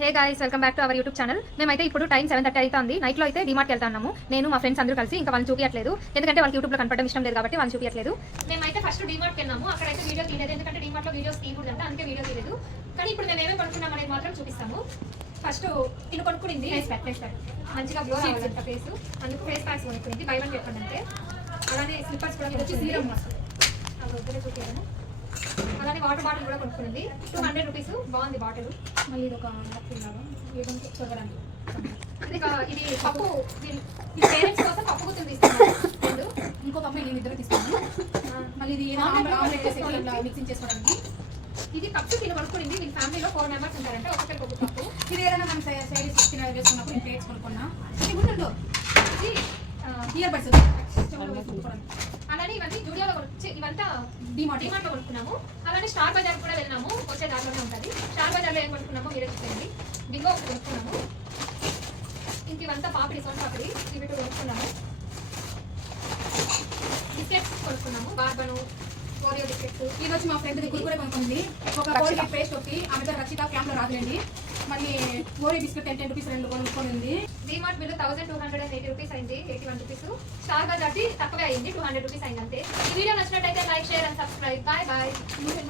Hey guys, welcome back to our YouTube channel. మేమైతే ఇప్పుడు time 7:30 అవుతుంది. నైట్లో అయితే డిమార్ట్కి వెళ్తాము. నేను మా ఫ్రెండ్స్ అందరూ కలిసి. ఇంకా వాళ్ళు చూపించట్లేదు, ఎందుకంటే వాళ్ళకి యూట్యూబ్లో కనపడడం ఇష్టం లేదు కాబట్టి వాళ్ళు చూపించట్లేదు. మేమైతే ఫస్ట్ డిమార్ట్కి వెళ్ళాము. అక్కడైతే వీడియో తీయలేదు, ఎందుకంటే డిమార్ట్లో వీడియోస్ తీయకూడదంట, అందుకే వీడియో తీయలేదు. కానీ ఇప్పుడు మేము ఏమేమి కొనుక్కున్నాం అనేది మాత్రం చూపిస్తాము. ఫస్ట్ ఇల్లు కొనుక్కునింది ఫేస్ ప్యాక్ మంచిగా గ్లో అవ్వాలంట ఫేస్, అందుకు ఫేస్ ప్యాక్స్ కొనుక్కునింది. బై వన్ చెప్పండి అంతే. అలానే స్లిప్పర్స్ కూడా వచ్చి సీరం మాస్క్ అవి వద్దనే చూపించాను. అలానే వాటర్ బాటిల్ కూడా కొనుక్కునింది. 200 రూపీస్, బాగుంది బాటిల్. మళ్ళీ ఇది ఒక చూడడానికి ఇది పప్పు, ఈ పేరెంట్స్ కోసం పప్పు గుర్తులు తీసుకున్నాను. ఇంకొక అమ్మాయి నేను ఇద్దరు తీసుకున్నాను. మళ్ళీ ఇది ఆమ్లెట్ చేసి మిక్సింగ్ చేసుకోవడానికి. ఇది కప్స్ కింద కొనుక్కునింది. వీళ్ళ ఫ్యామిలీలో 4 మెంబర్స్ ఉంటారంటే ఒకరికి ఒక కప్పు. ఇది ఏదైనా మనం సైడ్ వేసుకున్నప్పుడు నేను ప్లేట్స్ కొనుక్కున్నా. ఇది గుంటూరులో ఇది ఇయర్ బడ్స్ అలానే ఇవన్నీ జూడియోలో ఇవంతా డిమార్ట్లో కొనుక్కున్నాము. అలానే స్టార్ బజార్ కూడా వెళ్ళినాము, వచ్చే దాంట్లోనే ఉంటుంది. స్టార్ బజార్లో ఏం కొనుక్కున్నామో మీరే చూడండి. బింగో ఒకటి కొనుక్కున్నాము. ఇంక ఇవంతా పాపిడి, సోన్ పాపిడి, ఇవి కొనుక్కున్నాము. బిస్కెట్స్ కొనుక్కున్నాము, బార్బను, ఓరియో బిస్కెట్స్. ఇది వచ్చి మా ఫ్రెండ్ కురుకురే కొనుక్కుంది. ఒక కోల్గేట్ పేస్ట్ ఒకటి, ఆమె పేరు రక్షిత, క్యాంప్లో రాదులేండి. మళ్ళీ ఓరియో బిస్కెట్ 10 రూపీస్ 2 కొనుక్కుంది. డిమార్ట్ బిల్లు 1280 రూపీస్ అయింది, 81 రూపీస్. స్టార్ బజార్ది తక్కువే అయింది, 200 రూపీస్ అయింది అంతే. ఈ వీడియో నచ్చినట్టయితే like, share and subscribe. Bye bye.